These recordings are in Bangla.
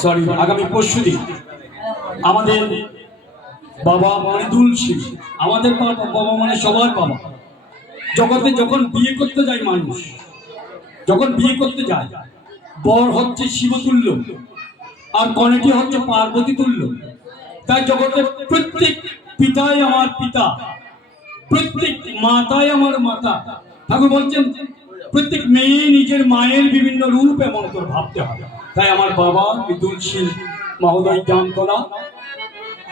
সরি আগামী পরশু দিন আমাদের বাবা মরিদুল সিং আমাদের বাবা মানে সবার বাবা। জগতে যখন বিয়ে করতে যায় মানুষ, যখন বিয়ে করতে যায়, বর হচ্ছে শিবতুল্য, আর কনেটি হচ্ছে পার্বতী তুল্য। তাই জগতের প্রত্যেক পিতাই আমার পিতা, প্রত্যেক মাতাই আমার মাতা। ঠাকুর বলছেন, প্রত্যেক মেয়ে নিজের মায়ের বিভিন্ন রূপ এমন করে ভাবতে হবে। তাই আমার বাবা বিদুল শীল মহোদয় জামতলা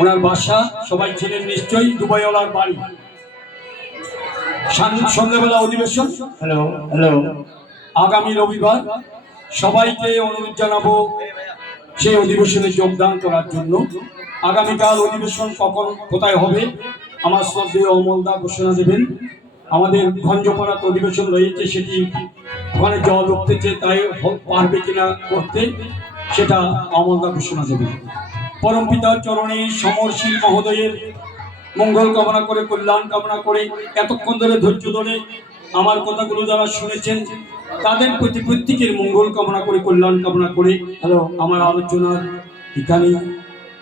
ওনার বাসা সবাই ছিলেন নিশ্চয়ই দুবাইওয়ালার বাড়ি। সান- সন্ধ্যেবেলা অধিবেশন। হ্যালো হ্যালো আগামী রবিবার সবাইকে অনুরোধ জানাব সেই অধিবেশনে যোগদান করার জন্য। আগামীকাল অধিবেশন কখন কোথায় হবে আমার শ্রদ্ধেয় অমলদা ঘোষণা দেবেন। আমাদের ভঞ্জপাড়াতে অধিবেশন রয়েছে সেটি ওখানে জল উঠতেছে তাই পারবে কিনা করতে সেটা অমলদা ঘোষণা দেবেন। পরম পিতার চরণে সমরশীল মহোদয়ের মঙ্গল কামনা করে কল্যাণ কামনা করে এতক্ষণ ধরে ধৈর্য ধরে আমার কথাগুলো যারা শুনেছেন তাদের প্রতি প্রত্যেকের মঙ্গল কামনা করে কল্যাণ কামনা করে হ্যালো। আমার আলোচনার এখানে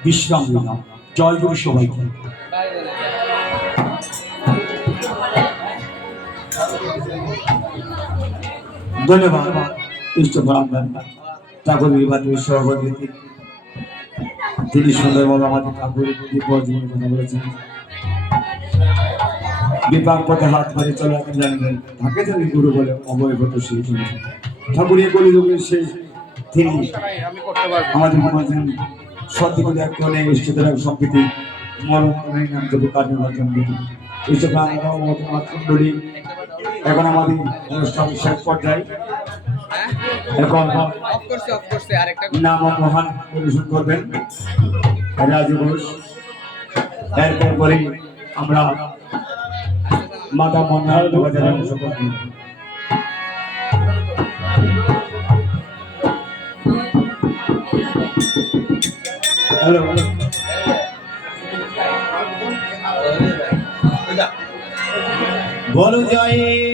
বিশ্রাম নিলাম। জয় গুরু সবাইকে। ধন্যবাদ ইষ্ট ব্রাহ্মণ ঠাকুর বিভাগের সভাপতি তিনি সুন্দরভাবে আমাদের ঠাকুর বিপদ জীবনের কথা বলেছেন। বিপাক পথে হাত ধরে চলে আপনি জানবেন তাকে জানি গুরু বলে অবয়গত সেই তিনি। ঠাকুর এই কলিযুগের শেষ তিনি আমাদের বলেছেন সত্যিকে এক কোণে ইষ্টদের এক সম্প্রীতি মরণ নাম যদি কার্যকর জন্য ইষ্ট ব্রাহ্মণ মতমণ্ডলী এখন আমাদের অনুষ্ঠান শেষ পর্যায়ে। এখন আরেকটা নাম মহান পরিবেশন করবেন। রাজু ঘোষ এরপর পরে আমরা মাতা মন্নার বাজারে অংশগ্রহণ করব। হ্যালো। বলো জয়।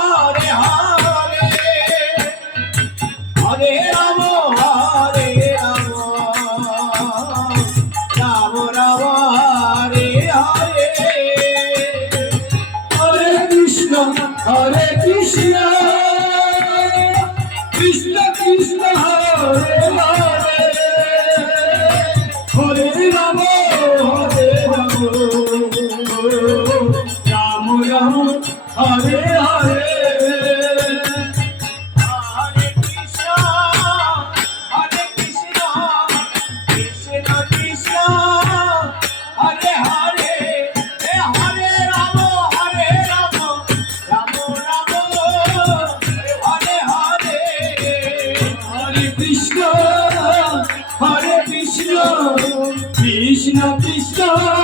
Oh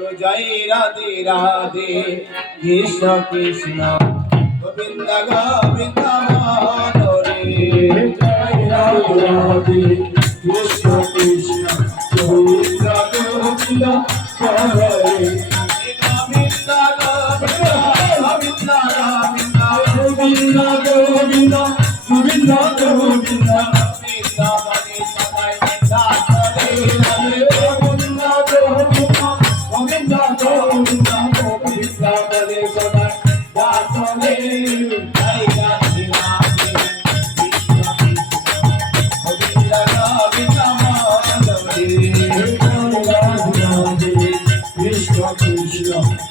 বলো জয় রাধে রাধে, কৃষ্ণ কৃষ্ণ। গোবিন্দ গোবিন্দ মনোরে জয় রাধে রাধে, কৃষ্ণ কৃষ্ণ। গোবিন্দ গোবিন্দ হরে Govinda Govinda Govinda Govinda Govinda Govinda. Krishna Krishna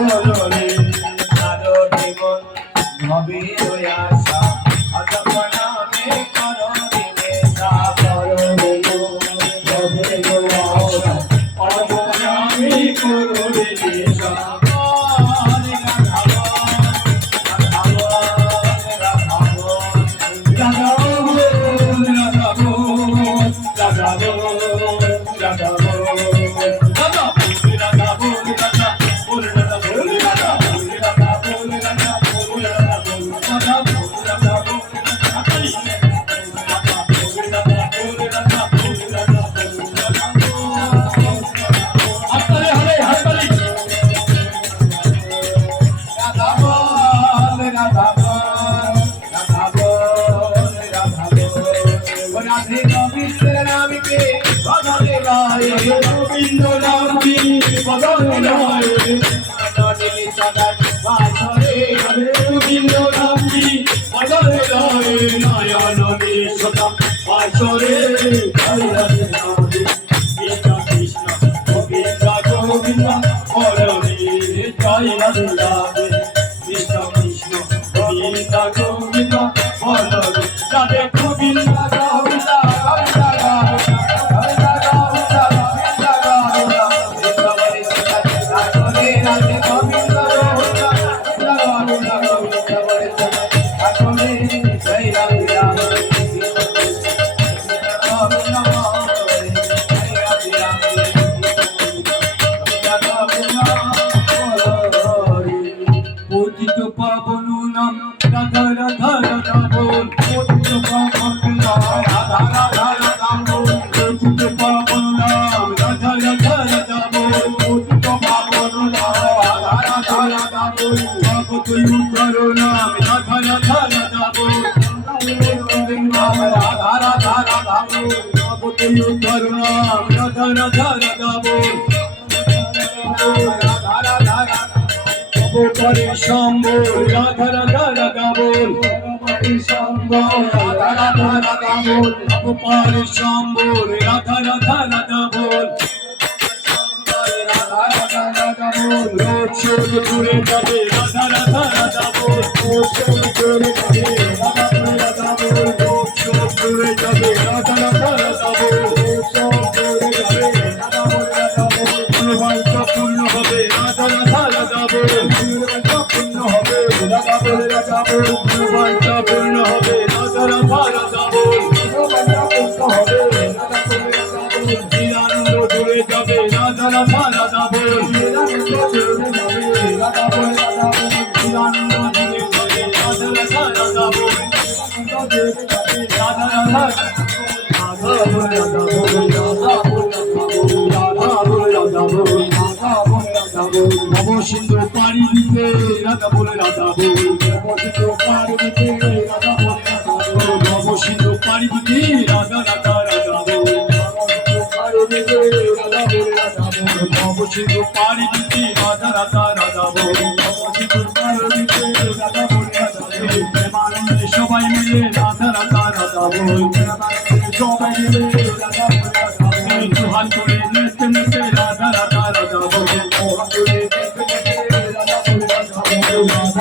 Yeah. Radhe Govinda নাম কে পদনে গায় গোবিন্দ নাম কি পদনে গায় পদনে সদা বাসরে গোবিন্দ নাম কি পদনে গায় নয়ন নিশতম বাসরে হরি হরি সম্বল রাধা রাধা রাধা বল অবতারে সম্বল রাধা রাধা রাধা বল ঘুরে যাবে রাধা রাধা রাধা বল ঘুরে যাবে রাধা রাধা বল রোজ শোধ ঘুরে যাবে রাধা রাধা রাধা বসিত পারি দিতে, রাধা বলে রাধা বল। বসিত পারি দিতে, রাধা বলে রাধা বল বসিত পারি দিতে রাধা রাধা রাধা বল। বসিত পারি দিতে, রাধা রাধা রাধা বল। বসিত পারি দিতে রাধা বলে রাধা বল সবাই মিলে রাধা রাধা রাধা বল। সবাই মিলে রাধা বলে রাধা বল। হাত করে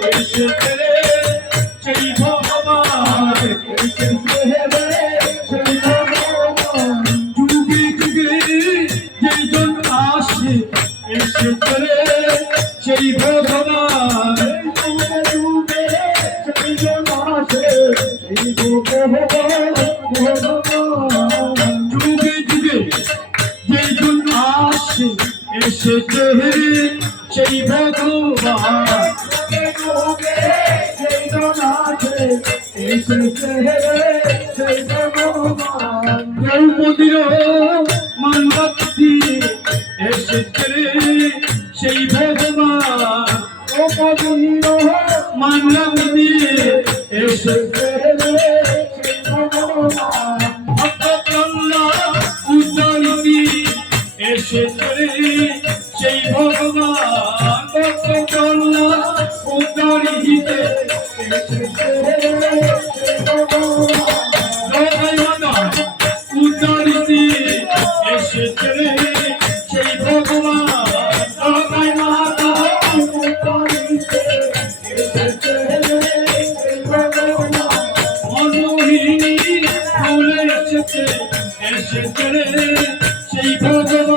দেশ এসেছে সেই ভগবান। ও পছন্দ মান্না দিয়ে সেই ভোজন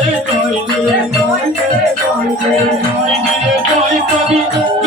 জয় জয় জয় জয় জয়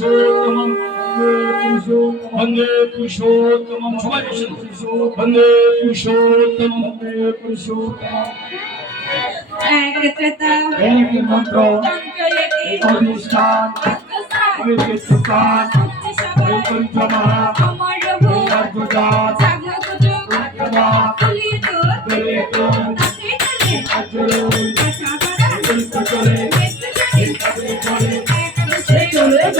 পুরুষোত্তমম বন্দে পুরুষোত্তমম সবাই বসুন বন্দে পুরুষোত্তম বন্দে পুরুষোত্তম একত্রতা একমন্ত্র অধিষ্ঠান পরিচিতস্থান পরিপরিক্রমা অমরভূত জাগ্রত যোগ দলিত দলিত চলে চলে